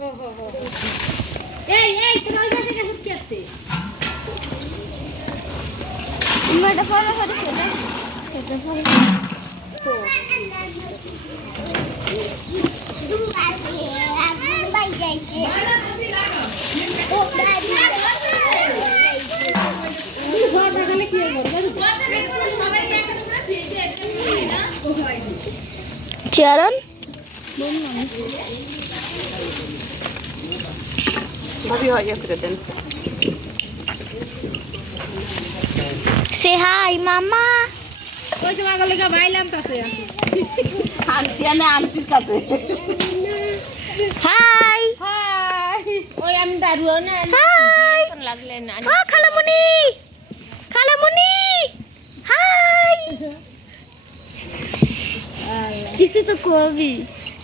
এই এই তোর ওই পাশে গেছিস কি আসতে এটা ফলো করে সেটা সেটা ফলো ঘর দেখালে কি হবে চেয়ারন ভাবি হয় করে দেন সে হাই মামা ওই মাগো লেগে বাইলাম তাছে। আন্টি আনে আন্টির কাছে। হাই হাই ওই আমি দারুও না হাই লাগলে না ও খালামুনি। খালামুনি। হাই কিছু তো কবি।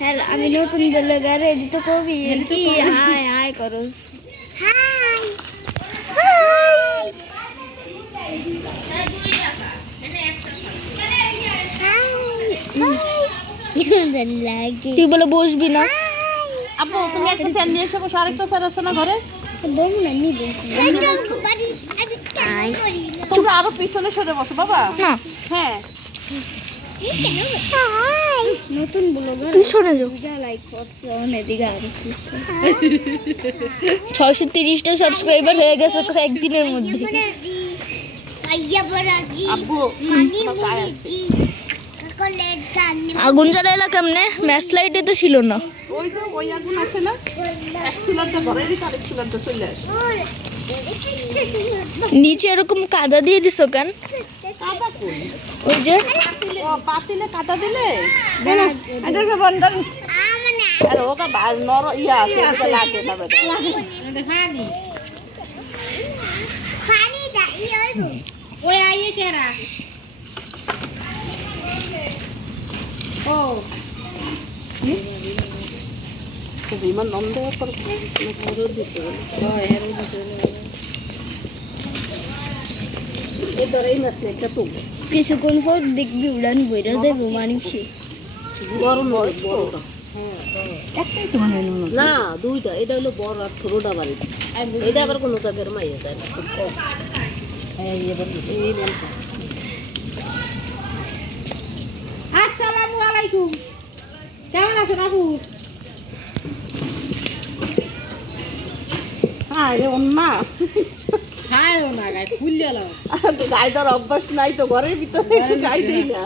হ্যাঁ আমি নতুন বলে গারে তো কবি কি? হাই হাই করস। হাই তুই বলে বসবি না। আপু তুমি একটা চেন নিয়ে এসে বসো আরেকটা স্যার আছে না ঘরে? তোমরা আরও পিছনে সরে বসো বাবা। হ্যাঁ। নতুন ব্লগার তুই যাও লাইক করছে অনেক আর ছয়শো তিরিশটা সাবস্ক্রাইবার হয়ে গেছে কয়েকদিনের মধ্যে আগুন জ্বালাইলা কেমনে? ম্যাচ লাইটে তো ছিল না। ওই যে ওই আগুন আছে নিচে এরকম কাদা দিয়ে দিছো কেন? কাদা কই? ওই যে। ও পাতিলে কাটা দিলে? এটা বন্ধন। আরে ওটা বার নর ইয়া আছে ওটা লাগে না বেটা। ফানি। ওই আইয়ে কেরা ও তো বিমান নম দেওয়ার পর ঘরও দিতে এই তোর এই মাছ একটা তো কিছুক্ষণ পর দেখবি উড়ান বইরা যাইব মানুষে বড়। না দুইটা। এটা হলো বড় আর ছোটটা বাড়ি এটা আবার কোনো তাদের মাইয়া যায় না খুব কম। এই এবার এই মালটা আসসালামু আলাইকুম। কেমন আছেন আপু? হ্যাঁ রে অন্যা খায়ও না গায়ে খুললে অভ্যাস নাই তো ঘরের ভিতরে দেই না।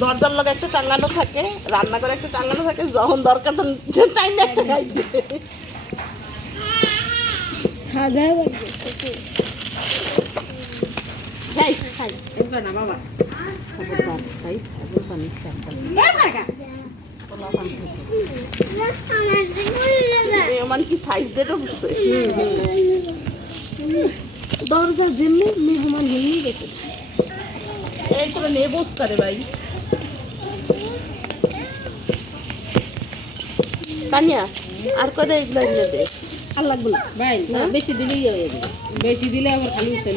দরজার লগে একটা টাঙ্গানো থাকে রান্না করে একটা টাঙ্গানো থাকে যখন দরকার তখন টাইম একটা গাই দিয়ে খাই খাই। না বাবা খাই খাই কি সাইজ দিয়ে ঢুকছে দরজা যেমনি মেহমান হেমনি গেছে এই করে নে বসতা রে ভাই তানিয়া আর কটা এগুলো এনে দে? আর লাগবে না। ভাই না বেশি দিলেই হয়ে যাবে। বেশি দিলে আবার খালি উঠতে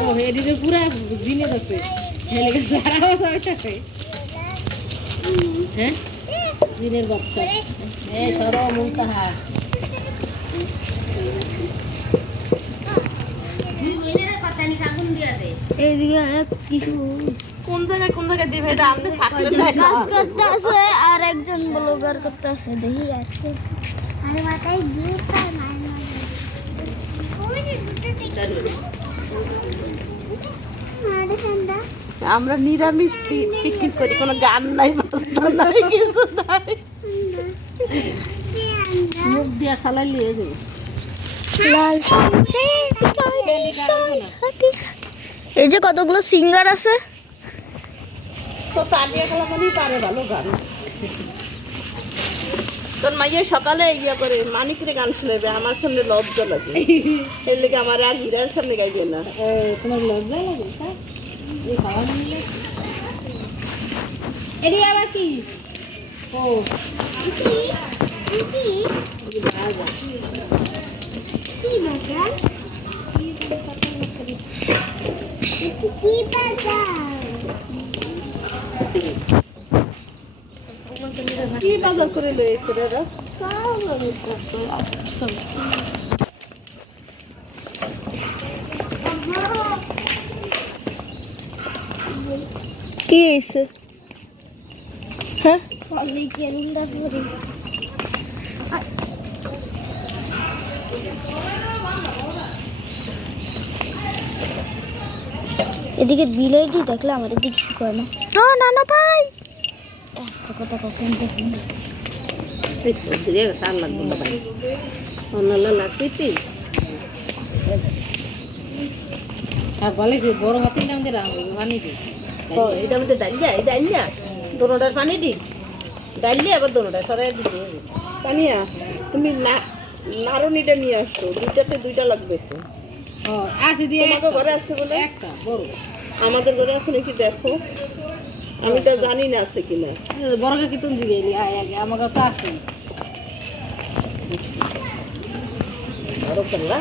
ও এদিকে পুরা জিনিস আছে। হেলে গেছে সারা বছর আছে হ্যাঁ? দিনের বাচ্চা এ সর মুলতাহা এইদিকে কিছু। কোন জায়গায় কোন জায়গায় দিবে এটা? আনতে থাকলে না কাজ করতে আছে আর একজন ব্লগার করতে আছে দেখি আছে আরে মাথায় ভিউ পায় আমরা নিরামিষ পিকনিক করি কোনো গান নাই বাজনা নাই কিছু নাই। মুখ দিয়া সালাই লিয়ে যাবে এই যে কতগুলো সিঙ্গার আছে? তো তালিয়া খেলা মানেই পারে ভালো গান। তোর মাইয়া সকালে ইয়া করে মানিকরে গান শুনেবে আমার সামনে লজ্জা লাগে। এর লেগে আমার আর হীরার সামনে গাইবে না। তোমার লজ্জা লাগে এটি আবার কি? ও। কি বাজার করে লয়েছে রে এরা? কি হয়েছে হ্যাঁ এদিকে বিলাইটি দেখলে আমাদের দিকে কিছু করে না ও নানা ভাই এত কথা কখন দেখুন চার লাগবে না ভাই অন্যান্য লাগবে আর বলে কি বড় হাতির নাম দিয়ে রাখব দি তো এটা মধ্যে ডালিয়া এই ডালিয়া। দোনোটার পানি দি। ডালিয়া আবার দোনোটা সরাই দিতে তানিয়া তুমি না নারুনিটা নিয়ে আসো। দুইটাতে দুইটা লাগবে তো। আছে দিয়ে ঘরে আছে বলে? একটা বড়। আমাদের ঘরে আছে নাকি দেখো? আমি তো জানি না আছে কিনা বড়কে কি তুমি দিয়ে এলি আয় আগে আমার কাছে আছে। বড় করলা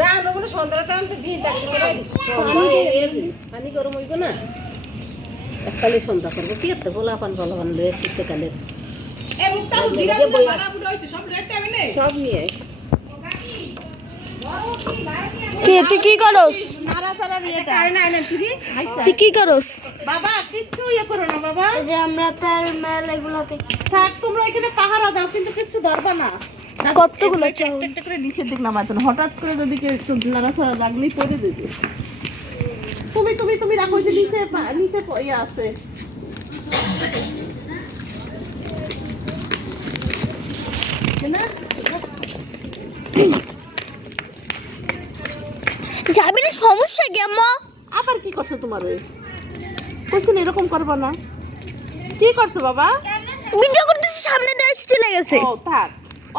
রান্না বলে আনতে পানি গরম হইব না? এককালে সন্ধ্যা করব কি আছে? বলা পান বলা পান লয়ে শীতকালের সব নিয়ে কে তুই কি করস? তুই কি? করস? বাবা কিচ্ছু ইয়ে করো না বাবা। যে আমরা তার মেল এগুলোতে থাক তোমরা এখানে পাহারা দাও কিন্তু কিচ্ছু ধরবা না। কতগুলো একটা করে নিচের দিক নামাতো না। হঠাৎ করে যদি কেউ একটু নাড়াচাড়া লাগলেই পড়ে দেবে। তুমি তুমি তুমি রাখো যে নিচে নিচে ইয়ে আছে? যাবি না সমস্যা কি আম্মা? আবার কি করছ তোমার? ওই কোশ্চেন এরকম করব না। কি করছ বাবা? ভিডিও করতেছি সামনে দিয়ে চলে গেছে। ও থাক।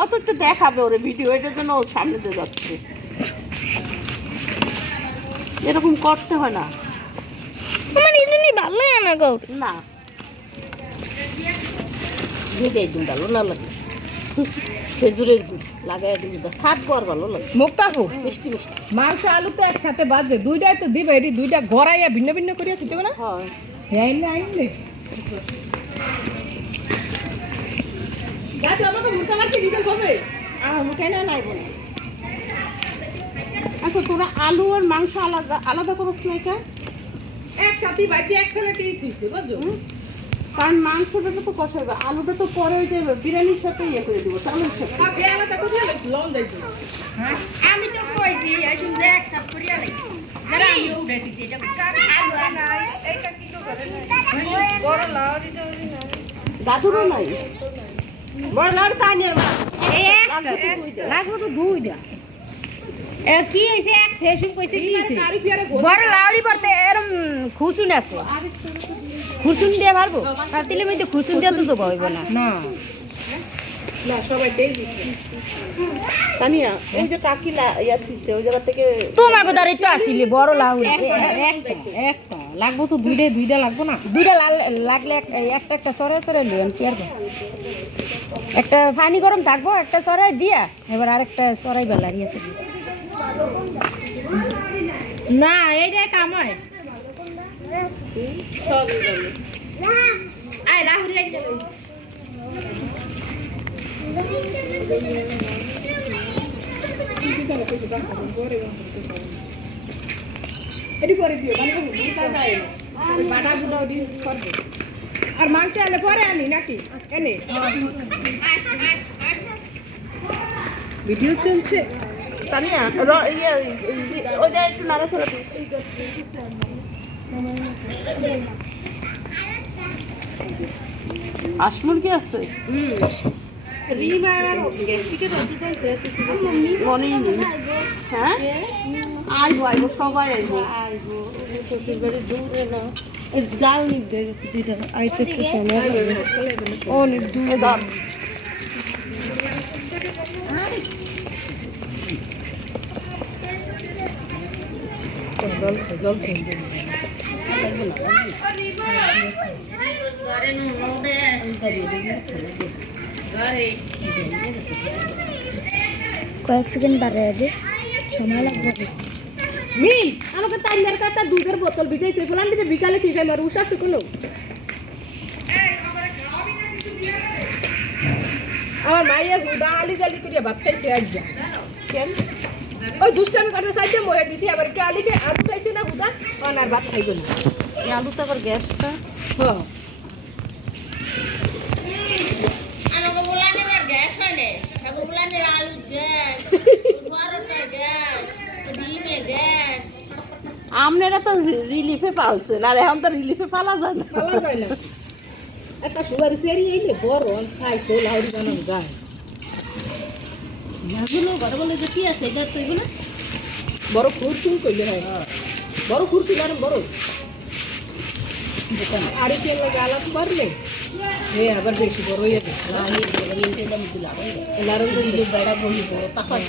অত একটু দেখাবে ওরে ভিডিও এটার জন্য ও সামনে দিয়ে যাচ্ছে। এরকম করতে হয় না। আমার ইদুনি ভালো লাগে না গৌর। না। ভালো না লাগে খেজুরের গুড় লাগাই সাত ভালো লাগে। মুক্তাকু মিষ্টি মিষ্টি। মাংস আলু তো একসাথে বাজবে দুইটাই তো দিবে এটি দুইটা গড়াইয়া ভিন্ন ভিন্ন করিয়া খেতে হবে না? হয়। গাছ আমাকে মুক্তা মারতে দিতে হবে? আর কেন নাই বলে আচ্ছা তোরা আলু আর মাংস আলাদা আলাদা করছ না এটা? একসাথে বাইতে একখানে টিপ হইছে বুঝছ? কারণ মাংসটা তো কষাবে আলুটা তো পরে ওই যে বিরিয়ানির সাথে ইয়ে করে দিব চালের সাথে। আলাদা কোথায় লন যাইতো আমি তো কইছি আসুন যে একসাথ করিয়া লাগি যারা আমি উঠাইতেছি এটা আলু আনাই এইটা কি করে বড় লাউরি গাজরও নাই? লাগবে তো দুইটা। এ কি হইছে? এক শেষুম কইছে কি হইছে? বড় লাউরি পড়তে এরম খুসুন আছে। খুসুন দিয়ে পারব আর মধ্যে খুসুন দিয়ে তো দেবো হইব না। না। তানিয়া ওই যে কাকি লা- ইয়া দিছে ওই জায়গা থেকে তোমার গোদারি তো আসিলি বড় লাউরি একটা একটা। লাগবো তো দুইটা দুইটা লাগবো না? দুইটা লাল লাগলে এক- একটা একটা সরে সরে লিয়াম কি আর? একটা পানি গরম থাকব একটা সরাই দিয়া এবার আরেকটা সরাই বেলারি আছে না এইটা কাম হয় আয় রাহুল এটি করে দিও মানে বাটা করবে। আর মাংস আলে পরে আনি নাকি? এনে। ভিডিও চলছে। তানিয়া র- ইয়ে ওইটা একটু নাড়াচাড়া দিস হাঁস মুরগি আছে? হ্যাঁ? আইবো আইবো সবাই আইবো। শ্বশুর বাড়ি দূরে না। জাল নিবে গেছে দুইটা আইতে একটু সময় অনেক দূর। এ ধর। কয়েক সেকেন্ড বাড়ায় দে সময় লাগবে। মিল আমাকে টাইম মেরে একটা দুধের বোতল ভিজাইছে বললাম যে বিকালে কি খাই মার উষা শুকনো আমার মাইয়া ডালি জালি করিয়া ভাত খাইছে একজন কেন? ওই দুষ্টামি কথা চাইছে মরে দিছি আবার একটু আলু আলু চাইছে না বুঝা আর ভাত খাইব না। আলু তো আবার গ্যাসটা? হ্যাঁ আপনারা তো রিলিফে পালছেন আর এখন তো রিলিফে পালা যায় না পালা যায় না একটা সুগার সেরি এলে বড় খাইছে লাউরি বানানো যায় এগুলো ঘরে বলে যে কি আছে এটা তো এগুলো বড় খুরচুন করলে হয় বড় খুরচুন আর বড় আড়ি তেল গালাত পারলে এ আবার বেশি বড় হয়ে যাবে ಎಲ್ಲರೂ ಇಲ್ಲಿ ಬೇಡ ಬಂದಿದ್ದು ತಪಾಸ್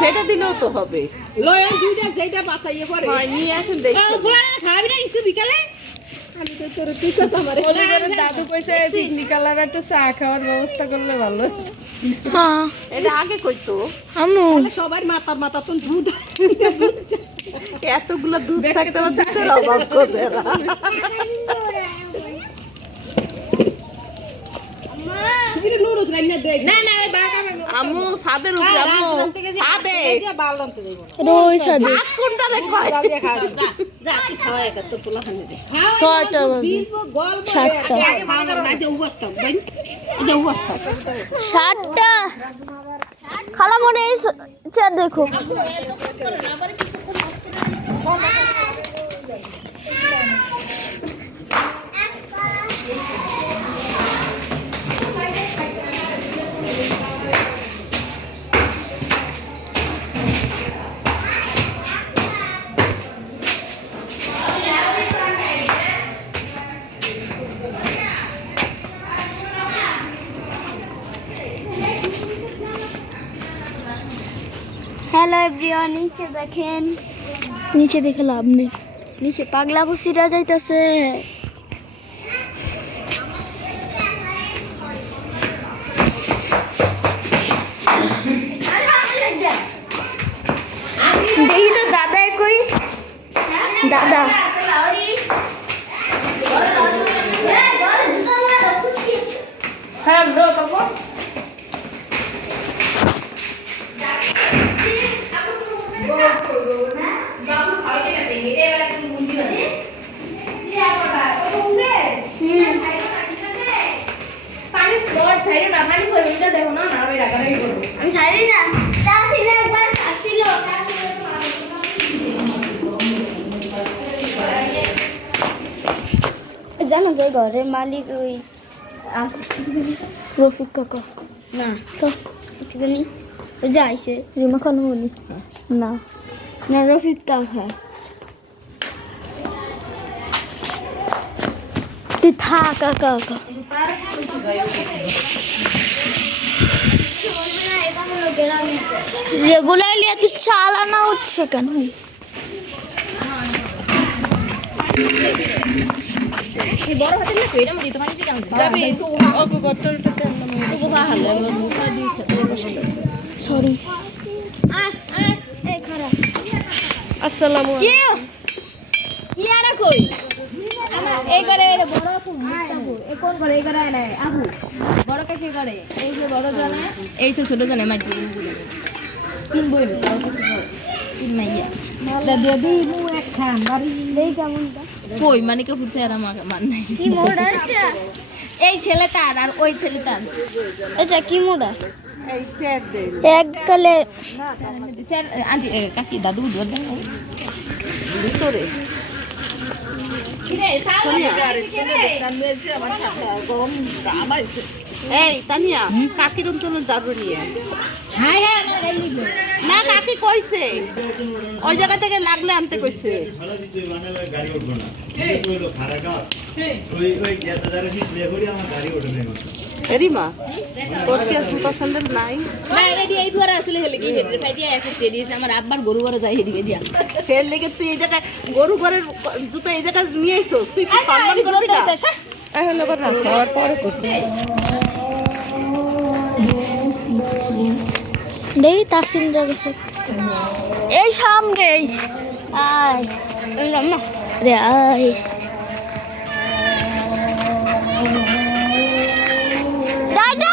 সেটা দিলেও তো হবে। লয় দুইটা যেটা বাঁচাইয়ে পরে হয় নিয়ে আসেন দেখি। খাবি না কিছু বিকালে? আমি তো তোর তুই কস আমারে দাদু কইছে কালার একটু চা খাওয়ার ব্যবস্থা করলে ভালো। হ্যাঁ। এটা আগে কইতো। আমু সবার মাথার মাথা তো দুধ। এতগুলো দুধ থাকতে আমার দুধের অভাব করছে না না না আমু সাদের উপরে আমু সাদে। রই সাদে। সাত কোনটা রে কয়? যা কি খাওয়া একা তো পোলা খানে দে ছয়টা বাজে। সাতটা না যে অবস্থা ভাই যে অবস্থা সাতটা। খালা মনে এই দেখো। নিচে দেখেন। নিচে দেখে লাভ নেই। নিচে পাগলা বসিরা যাইতেছে। দেখি তো দাদা কই? দাদা হ্যাঁ ব্রো কাপড় আমি ছাড়ি না চাষি না একবার আসছিল জানো যে ঘরের মালিক ওই রফিক কাকা। না। তো একটু জানি ওই যে আইসে। রিমা খানু বলি। না। না রফিক কাকা। তুই থাক কাকা কাকা। রেগুলারলি এত চালানো হচ্ছে কেন? যাবি। তো গটলটা মুখা দি সরি। আসসালামু ইয়ারা কই? এই করে বড় আপু এই কোন এই নাই আপু। বড় এই যে বড় জানে। এই যে ছোট জানে মাঝে তিন বই তিন মাইয়া। দাদি দি মু এক খান। বাড়ি এই কেমনটা? কই? মানে কে ফুরছে আর আমাকে মান নাই। কি মোড়া আচ্ছা এই ছেলেটার আর ওই ছেলেটার আচ্ছা কি মোড়া এই চেয়ার দে। এক কালে আন্টি কাকি দাদু দুধ দেন। ভিতরে। এই তানিয়া কাকির অঞ্চলে যাব নিয়ে গাড়ি লিখলো না কাকি কইছে? ওই জায়গা থেকে লাগলে আনতে কইছে। এরিমা তোর কি আর স্যান্ডেল নাই? না এদি এই দুয়ারে আসলে হেলে কি হেডে ফাই দিয়া এখন চেরিস আমার আব্বার গরু ঘরে দিয়া। লেগে তুই এই জায়গায় গরু ঘরের জুতা এই জায়গায় নিয়ে তুই কি সম্মান করবি না? এখন আবার না খাওয়ার পরে করতে। দেখি তাসিলদার গেছে এই সামনে আয়। রে আয়। দাদা!